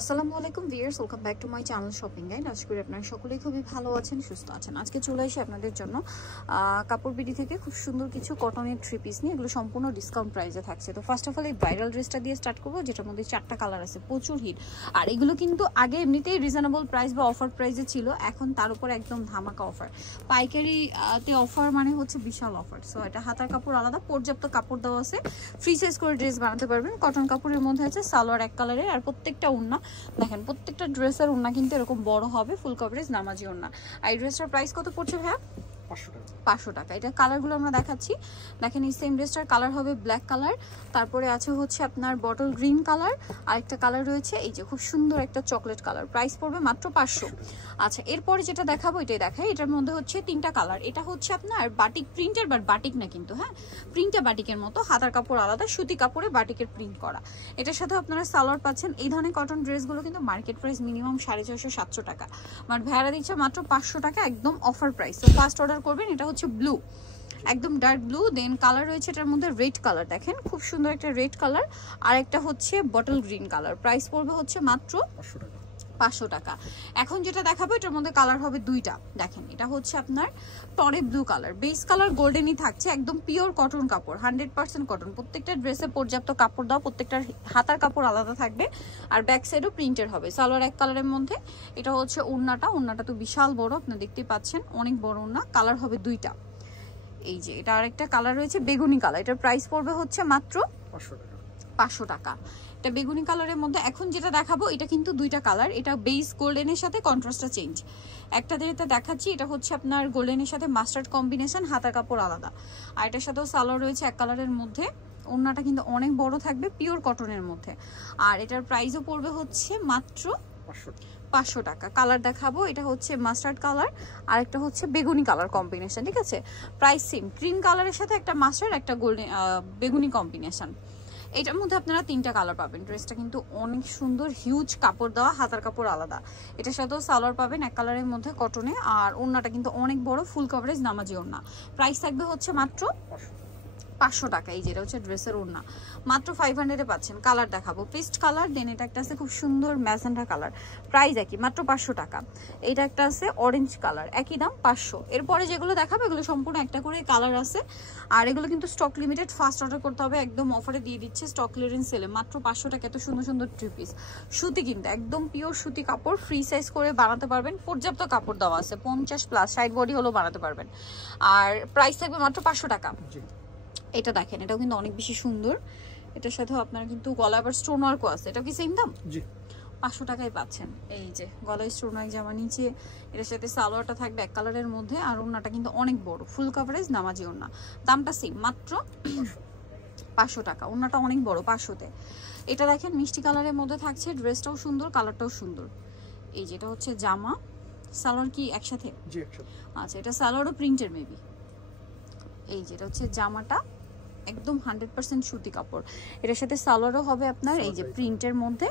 আসসালামু আলাইকুম viewers, welcome back to my channel shopping guide. আশা করি আপনারা সকলেই খুবই ভালো আছেন, সুস্থ আছেন। আজকে চলে এসে আপনাদের জন্য কাপড় বিডি থেকে খুব সুন্দর কিছু কটনের থ্রি পিস নিয়ে, এগুলো সম্পূর্ণ ডিসকাউন্ট প্রাইসে থাকছে। তো ফার্স্ট অফ অল এই ভাইরাল ড্রেসটা দিয়ে স্টার্ট করবো, যেটার মধ্যে 4টা কালার আছে, প্রচুর হিট। আর এগুলো কিন্তু আগে এমনিতেই রিজনেবল প্রাইস বা অফার প্রাইসে ছিল, এখন তার উপর একদম ধামাকা অফার। পাইকারিতে অফার মানে হচ্ছে বিশাল অফার। সো এটা হাতার কাপড় আলাদা, পর্যাপ্ত কাপড় দেওয়া আছে, ফ্রি সাইজ করে ড্রেস বানাতে পারবেন। কটন কাপড়ের মধ্যে আছে, সালোয়ার এক কালারের, আর প্রত্যেকটা ওড়না দেখেন, প্রত্যেকটা ড্রেসের ওড়না কিন্তু এরকম বড় হবে, ফুল কভারেজ নামাজি ওড়না। আর এই ড্রেসটার প্রাইস কত পড়ছে ভাইয়া? 500 টাকা। এটা কালারগুলো আমরা দেখাচ্ছি, দেখেন এই সেম ড্রেসটার কালার হবে ব্ল্যাক কালার, তারপরে আছে হচ্ছে আপনার বটল গ্রিন কালার, আরেকটা কালার রয়েছে এই যে খুব সুন্দর একটা চকলেট কালার। প্রাইস পড়বে মাত্র 500। আচ্ছা, এরপরে যেটা দেখাবো এটাই দেখাই। এটার মধ্যে হচ্ছে 3টা কালার। এটা হচ্ছে আপনার বাটিক প্রিন্টের, বাট বাটিক না কিন্তু, হ্যাঁ প্রিন্টটা বাটিকের মতো, হাতার কাপড় আলাদা, সুতি কাপড়ে বাটিকের প্রিন্ট করা। এটার সাথে আপনারা সালোয়ার পাচ্ছেন। এই ধরনের কটন ড্রেসগুলো কিন্তু মার্কেট প্রাইস মিনিমাম 650-700 টাকা, বাট ভাড়া দিচ্ছে মাত্র 500 টাকা, একদম অফার প্রাইস। তো ফার্স্ট অর্ডার করবেন। এটা হচ্ছে ব্লু, একদম ডার্ক ব্লু, দেন কালার রয়েছে এটার মধ্যে রেড কালার, দেখেন খুব সুন্দর একটা রেড কালার, আর একটা হচ্ছে বটল গ্রিন কালার। প্রাইস পড়বে হচ্ছে মাত্র 500 টাকা। এখন যেটা দেখাবো এটার মধ্যে কালার হবে 2টা, দেখেন এটা হচ্ছে আপনার টরে ব্লু কালার, বেস কালার গোল্ডেনই থাকছে, একদম পিওর কটন কাপড়, 100% কটন। প্রত্যেকটা ড্রেসে পর্যাপ্ত কাপড় দাও, প্রত্যেকটার হাতার কাপড় আলাদা থাকবে, আর ব্যাক সাইডও প্রিন্টের হবে। সালোয়ার এক কালারের মধ্যে। এটা হচ্ছে ওড়নাটা তো বিশাল বড়, আপনি দেখতেই পাচ্ছেন, অনেক বড় ওড়না। কালার হবে 2টা। এই যে এটা আরেকটা কালার রয়েছে বেগুনি কালার, এটার প্রাইস পড়বে হচ্ছে মাত্র 500 টাকা। এটা বেগুনি কালারের মধ্যে। এখন যেটা দেখাবো এটা কিন্তু 2টা কালার, এটা বেস গোল্ডেনের সাথে কন্ট্রাস্টটা চেঞ্জ। একটা যেটা দেখাচ্ছি এটা হচ্ছে আপনার গোল্ডেনের সাথে মাস্টার্ড কম্বিনেশন, হাতার কাপড় আলাদা, আর এটার সাথেও সালোয়ার রয়েছে এক কালারের মধ্যে। ওড়নাটা কিন্তু অনেক বড় থাকবে, পিওর কটনের মধ্যে, আর এটার প্রাইসও পড়বে হচ্ছে মাত্র 500 টাকা। কালার দেখাবো, এটা হচ্ছে মাস্টার্ড কালার, আর একটা হচ্ছে বেগুনি কালার কম্বিনেশন, ঠিক আছে। প্রাইস সেম, ক্রিম কালারের সাথে একটা মাস্টার্ড, একটা গোল্ডেন বেগুনি কম্বিনেশন। এটার মধ্যে আপনারা 3টা কালার পাবেন। ড্রেসটা কিন্তু অনেক সুন্দর, হিউজ কাপড় দেওয়া, হাতার কাপড় আলাদা। এটার সাথেও সালোয়ার পাবেন এক কালারের মধ্যে কটনে, আর ওড়নাটা কিন্তু অনেক বড়, ফুল কভারেজ নামাজি ওড়না। প্রাইস থাকবে হচ্ছে মাত্র 500 টাকা। এই যেটা হচ্ছে ড্রেসের ওড়না, মাত্র 500-এ পাচ্ছেন। কালার দেখাবো, পেস্ট কালার, দেন এটা একটা আছে খুব সুন্দর ম্যাজেন্টা কালার, প্রাইস একই, মাত্র 500 টাকা। এইটা একটা আছে অরেঞ্জ কালার, একই দাম 500। এরপরে যেগুলো দেখাবো এগুলো সম্পূর্ণ একটা করে কালার আছে, আর এগুলো কিন্তু স্টক লিমিটেড, ফার্স্ট অর্ডার করতে হবে, একদম অফারে দিয়ে দিচ্ছে স্টক ক্লিয়ারেন্স সেলে, মাত্র 500 টাকা। এত সুন্দর সুন্দর থ্রি পিস, সুতি কিন্তু একদম পিওর সুতি কাপড়, ফ্রি সাইজ করে বানাতে পারবেন, পর্যাপ্ত কাপড় দেওয়া আছে, 50+ সাইড বডি হলেও বানাতে পারবেন, আর প্রাইস থাকবে মাত্র 500 টাকা। এটা দেখেন, এটাও কিন্তু অনেক বেশি সুন্দর। এটার সাথেও আপনার কিন্তু গলা আবার স্টোন ওয়ার্কও আছে। এটা কি সেম দাম? জি, 500 টাকায় পাচ্ছেন। এই যে গলায় স্টোন ওয়ার্ক জামা, নিচে এটার সাথে সালোয়ারটা থাকবে এক কালারের মধ্যে, আর ওড়নাটা কিন্তু অনেক বড়, ফুল কভারেজ নামাজি ওড়না। দামটা সেম, মাত্র 500 টাকা। ওড়নাটা অনেক বড়, 500-তে। এটা দেখেন মিষ্টি কালারের মধ্যে থাকছে, ড্রেসটাও সুন্দর, কালারটাও সুন্দর। এই যেটা হচ্ছে জামা, সালোয়ার কি একসাথে? জি একসাথে। আচ্ছা, এটা সালোয়ারও প্রিন্টের মেবি। এই যেটা হচ্ছে জামাটা, একদম 100% সুতি কাপড়। এটার সাথে সালোয়ারও হবে আপনার এই যে প্রিন্টের মধ্যে,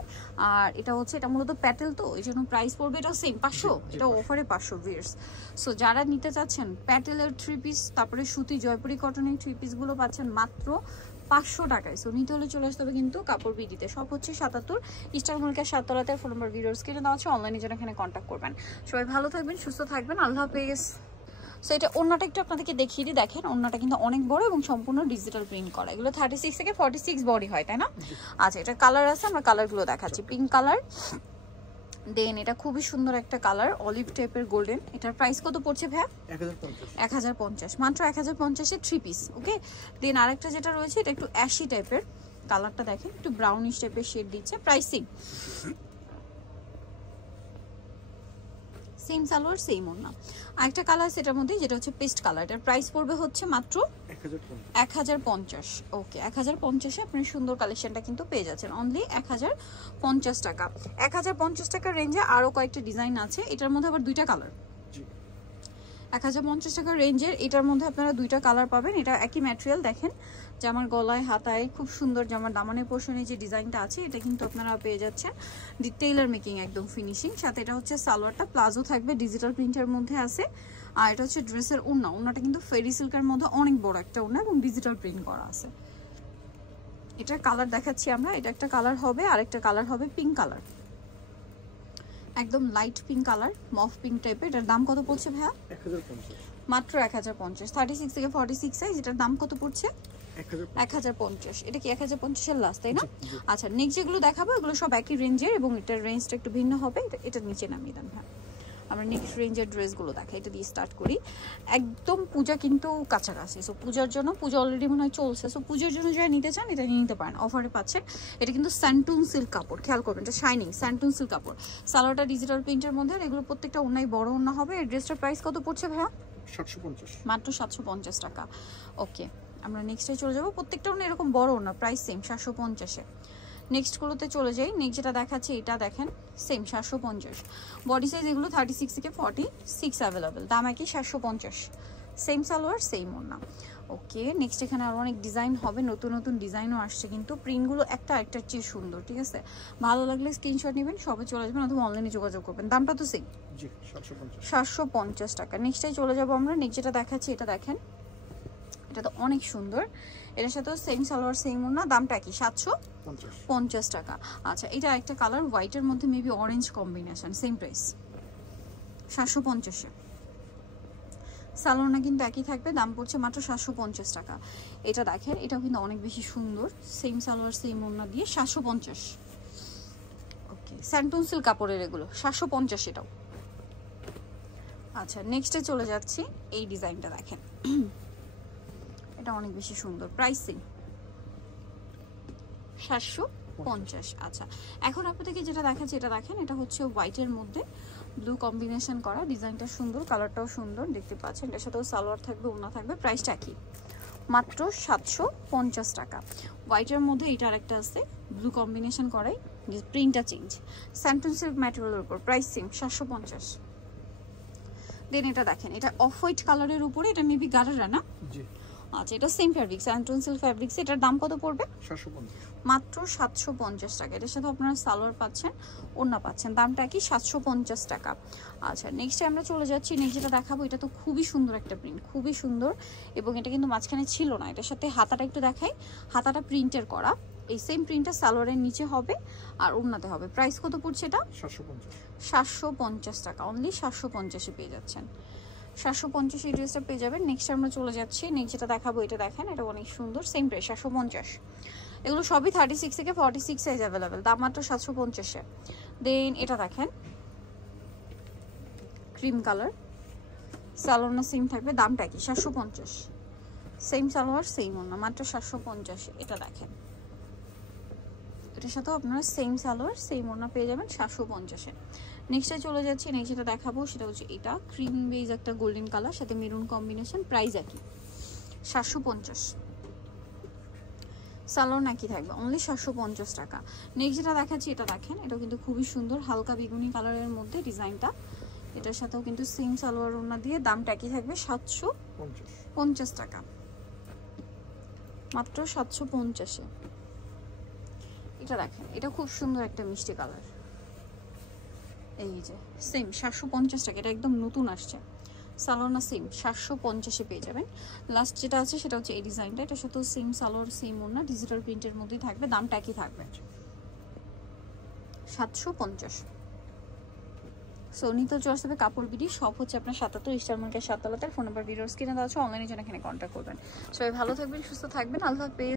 আর এটা হচ্ছে, এটা মূলত প্যাটেল, তো এই জন্য প্রাইস পড়বে এটাও সেম 500। এটা অফারে 500 ভিউয়ার্স। সো যারা নিতে চাচ্ছেন প্যাটেলের থ্রি পিস, তারপরে সুতি জয়পুরি কটনের থ্রি পিসগুলো পাচ্ছেন মাত্র 500 টাকায়। সো নিতে হলে চলে আসতে হবে কিন্তু কাপড় বিডিতে। সব হচ্ছে 77 ইস্টার মল্লিকার 7তলাতে। ফোন নাম্বার ভিডিওর স্ক্রিনে দেওয়া আছে, অনলাইনে যারা এখানে কন্ট্যাক্ট করবেন। সবাই ভালো থাকবেন, সুস্থ থাকবেন, আল্লাহ হাফেজ। সো এটা ওড়নাটা একটু আপনাদেরকে দেখিয়ে দিই, দেখেন ওড়নাটা কিন্তু অনেক বড় এবং সম্পূর্ণ ডিজিটাল প্রিন্ট করা। এগুলো 36 থেকে 46 বডি হয়, তাই না? আচ্ছা, এটা কালার আছে, আমরা কালারগুলো দেখাচ্ছি। পিঙ্ক কালার, দেন এটা খুবই সুন্দর একটা কালার, অলিভ টাইপের গোল্ডেন। এটার প্রাইস কত পড়ছে ভাইয়া? 1050, মাত্র 1050-এ থ্রি পিস। ওকে, দেন আরেকটা যেটা রয়েছে এটা একটু অ্যাশি টাইপের কালারটা, দেখেন একটু ব্রাউনিশ টাইপের শেড দিচ্ছে। প্রাইসিং সেম, সালোয়ার সেম ওড়না। আরেকটা কালার সেটার মধ্যে, যেটা হচ্ছে পেস্ট কালার, এটার প্রাইস পড়বে হচ্ছে মাত্র 1050। ওকে, 1050-এ আপনি সুন্দর কালেকশনটা কিন্তু পেয়ে যাচ্ছেন, অনলি 1050 টাকা। 1050 টাকার রেঞ্জে আরো কয়েকটা ডিজাইন আছে। এটার মধ্যে আবার 2টা কালার, 1050 টাকার রেঞ্জের এটার মধ্যে আপনারা 2টা কালার পাবেন। এটা একই ম্যাটেরিয়াল, দেখেন জামার গলায় হাতায় খুব সুন্দর, জামার দামানের পোর্শনে যে ডিজাইনটা আছে এটা কিন্তু আপনারা পেয়ে যাচ্ছেন টেইলার মেকিং, একদম ফিনিশিং। সাথে এটা হচ্ছে সালোয়ারটা, প্লাজো থাকবে, ডিজিটাল প্রিন্টের মধ্যে আছে, আর এটা হচ্ছে ড্রেসের ওড়না। ওড়নাটা কিন্তু ফেরি সিল্কের মধ্যে অনেক বড় একটা ওড়না এবং ডিজিটাল প্রিন্ট করা আছে। এটার কালার দেখাচ্ছি আমরা, এটা একটা কালার হবে, আরেকটা কালার হবে পিঙ্ক কালার। একদম লাইট পিঙ্ক কালার, মফ পিঙ্ক টাইপের। এটার দাম কত পড়ছে ভাইয়া? 1050, মাত্র 1050। 36 থেকে 46 সাইজ, এটার দাম কত পড়ছে? 1050। এটা কি 1050 এর লাস্ট, তাই না? আচ্ছা, নেক্সট যেগুলো দেখাবো এগুলো সব একই রেঞ্জের এবং এটার রেঞ্জটা একটু ভিন্ন হবে। এটা নিচে নামিয়ে দেন। হ্যাঁ, আমরা নেক্সট রেঞ্জের ড্রেসগুলো দেখাই, এটা দিয়ে স্টার্ট করি। একদম পূজা কিন্তু কাছাকাছি, সো পূজার জন্য, পূজা অলরেডি মনে হয় চলছে, সো পুজোর জন্য যারা নিতে চান এটা নিয়ে নিতে পারেন, অফারে পাচ্ছেন। এটা কিন্তু স্যান্টুন সিল্ক কাপড়, খেয়াল করবেন, এটা শাইনিং স্যান্টুন সিল্ক কাপড়। সালোয়ারটা ডিজিটাল প্রিন্টের মধ্যে, আর এগুলো প্রত্যেকটা অন্যায় বড় অন্য হবে। এই ড্রেসটার প্রাইস কত পড়ছে ভাইয়া? 750, মাত্র 750 টাকা। ওকে, আমরা নেক্সটে চলে যাবো। প্রত্যেকটা অন্য এরকম বড় না, প্রাইস সেম 750-এ। নেক্সটগুলোতে চলে যাই। নেক্সট যেটা দেখাচ্ছে এটা দেখেন, সেম 750। বডি সাইজ এগুলো 36 থেকে 46 অ্যাভেলেবেল, দাম একই 750। সেম সালোয়ার সেম ওড়না। ওকে, নেক্সট এখানে আরও অনেক ডিজাইন হবে, নতুন নতুন ডিজাইনও আসছে, কিন্তু প্রিন্টগুলো একটা একটার চেয়ে সুন্দর। ঠিক আছে, ভালো লাগলে স্ক্রিনশট নেবেন, সবে চলে যাবেন অথবা অনলাইনে যোগাযোগ করবেন। দামটা তো সেম, 750 টাকা। নেক্সটে চলে যাবো আমরা। নেক্সট যেটা দেখাচ্ছি এটা দেখেন, এটা তো অনেক সুন্দর। এটার সাথেও সেম সালোয়ার সেম ওড়না, দামটা কি 750 টাকা। আচ্ছা, এটা একটা কালার হোয়াইটের মধ্যে maybe orange combination, same price 750-এ। সালোয়ারটা কিন্তু একই থাকবে, দাম পড়ছে মাত্র 750 টাকা। এটা দেখেন, এটাও কিন্তু অনেক বেশি সুন্দর, সেম সালোয়ার সেম ওড়না দিয়ে 750। ওকে, স্যান্টুন সিল্ক কাপড়ের এগুলো 750 এটাও। আচ্ছা, নেক্সটে চলে যাচ্ছি। এই ডিজাইনটা দেখেন, এটা অনেক বেশি সুন্দর, প্রাইস সেম 750। আচ্ছা, এখন আপনাদেরকে যেটা দেখাচ্ছি এটা দেখেন, এটা হচ্ছে হোয়াইটের মধ্যে ব্লু কম্বিনেশন করা। ডিজাইনটা সুন্দর, কালারটাও সুন্দর, দেখতে পাচ্ছেন। এটার সাথেও সালোয়ার থাকবে, ওড়না থাকবে, প্রাইসটা কি? মাত্র 750 টাকা। হোয়াইটের মধ্যে এটা আরেকটা আছে ব্লু কম্বিনেশন করাই, প্রিন্টটা চেঞ্জ, স্যান্টুন সিল্ক ম্যাটেরিয়ালের উপর, প্রাইস সেম 750। দেন এটা দেখেন, এটা অফ হোয়াইট কালারের উপরে, এটা মেবি গারারা না? জি। আচ্ছা, এটা সেম ফ্যাব্রিক্স, স্যান্টুন সিল্ক ফ্যাব্রিক্স। এটার দাম কত পড়বে? 750, মাত্র 750 টাকা। এটার সাথে আপনারা সালোয়ার পাচ্ছেন, ওড়না পাচ্ছেন, দামটা কি? 750 টাকা। আচ্ছা, নেক্সটে আমরা চলে যাচ্ছি। নেক্সট যেটা দেখাবো এটা তো খুবই সুন্দর একটা প্রিন্ট, খুবই সুন্দর, এবং এটা কিন্তু মাঝখানে ছিল না। এটার সাথে হাতাটা একটু দেখাই, হাতাটা প্রিন্টের করা, এই সেম প্রিন্টটা সালোয়ারের নিচে হবে আর ওড়নাতে হবে। প্রাইস কত পড়ছে এটা? 750 টাকা, অনলি 750-এ পেয়ে যাচ্ছেন। 750 এই ড্রেসটা পেয়ে যাবেন। নেক্সট আমরা চলে যাচ্ছি। নেক্সট যেটা দেখাবো এটা দেখেন, এটা অনেক সুন্দর, সেম প্রাইস 750। এগুলো সবই 36 থেকে 46 সাইজ অ্যাভেলেবেল, দাম মাত্র 750-এ। দেন এটা দেখেন, ক্রিম কালার, সালোয়ার সেম থাকবে, দামটা কি? 750। সেম সালোয়ার সেম ওড়না, মাত্র 750। এটা দেখেন, এটার সাথেও আপনারা সেম সালোয়ার সেম ওড়না পেয়ে যাবেন 750-এ। নেক্সটে চলে যাচ্ছি। নেক্সট যেটা দেখাবো সেটা হচ্ছে এটা ক্রিম বেজ একটা গোল্ডেন কালার, সাথে মেরুন কম্বিনেশন, প্রাইস একই 750। সালোয়ার নাকি থাকবে, অনলি 750 টাকা। নেক্সট যেটা দেখাচ্ছি এটা দেখেন, এটাও কিন্তু খুবই সুন্দর, হালকা বেগুনি কালারের মধ্যে ডিজাইনটা। এটার সাথেও কিন্তু সেম সালোয়ার ওড়না দিয়ে, দামটা একই থাকবে 750 টাকা, মাত্র 750-এ। এটা দেখেন, এটা খুব সুন্দর একটা মিষ্টি কালার, এই যে সেম 750 টাকা। এটা একদম নতুন আসছে, সালোয়ার সেম 750-এ পেয়ে যাবেন। লাস্ট যেটা আছে সেটা হচ্ছে এই ডিজাইনটা, এটার সাথেও সেম সালোয়ার সেম ওড়না, ডিজিটাল প্রিন্টের মধ্যেই থাকবে, দামটা একই থাকবে 750। সো নিতে চলে আসবে কাপড় বিডি, সব হচ্ছে আপনার 77 স্টার মার্কেট 7 তলাতে। ফোন নাম্বার ভিডিওর স্ক্রিনে দেওয়া আছে, অনলাইনে জন্য এখানে কন্ট্যাক্ট করবেন। সবাই ভালো থাকবেন, সুস্থ থাকবেন, আল্লাহ হাফেজ।